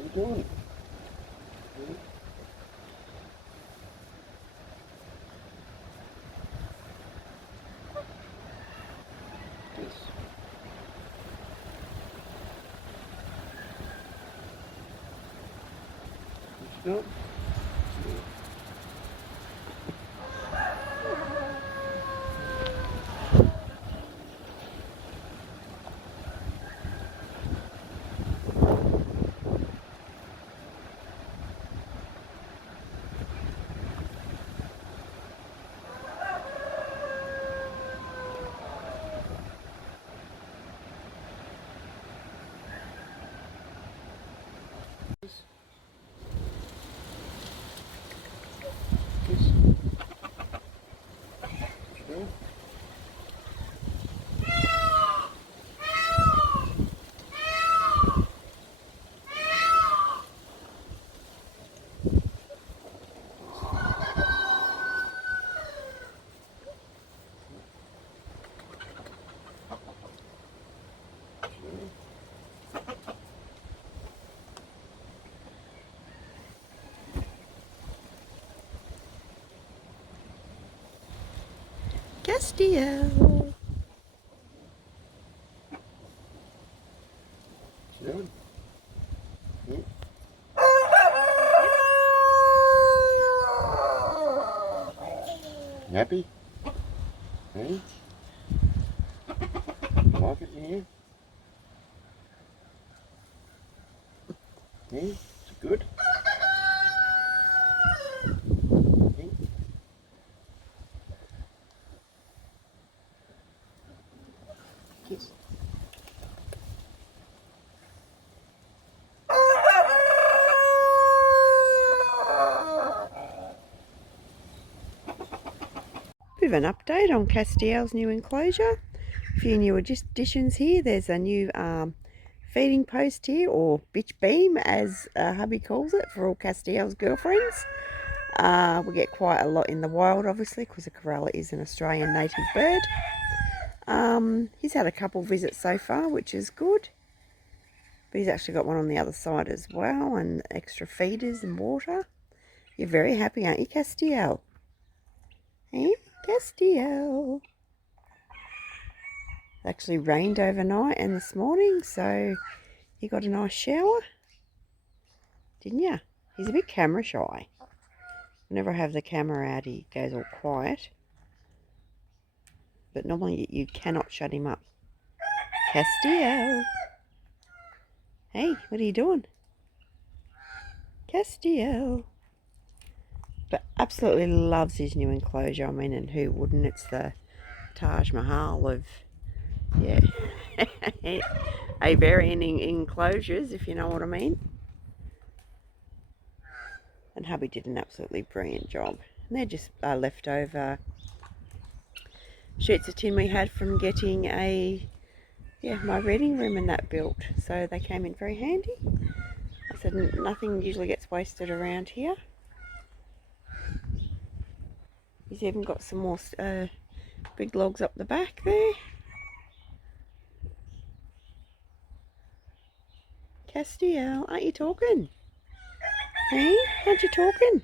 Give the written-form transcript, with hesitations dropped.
What are you doing? Yes. What you doing? Yes. Yes. What you doing? What you doing? Castiel. What you doing? Hmm? You happy? Hey? You like it in here? Hey? Is it good? Hey? Yes. Bit of an update on Castiel's new enclosure. A few new additions here. There's a new feeding post here, or bitch beam as hubby calls it, for all Castiel's girlfriends. We get quite a lot in the wild, obviously, because the Corella is an Australian native bird. He's had a couple visits so far, which is good. But he's actually got one on the other side as well, and extra feeders and water. You're very happy, aren't you, Castiel? Hey, Castiel. It actually rained overnight and this morning, so you got a nice shower, didn't you? He's a bit camera shy. Whenever I have the camera out, he goes all quiet. But normally you cannot shut him up. Castiel. Hey, what are you doing? Castiel. But absolutely loves his new enclosure. I mean, and who wouldn't? It's the Taj Mahal of, yeah, avian enclosures, if you know what I mean. And hubby did an absolutely brilliant job. And they're just leftover sheets of tin we had from getting my reading room and that built. So they came in very handy. I said nothing usually gets wasted around here. He's even got some more big logs up the back there. Castiel, aren't you talking? Hey, aren't you talking?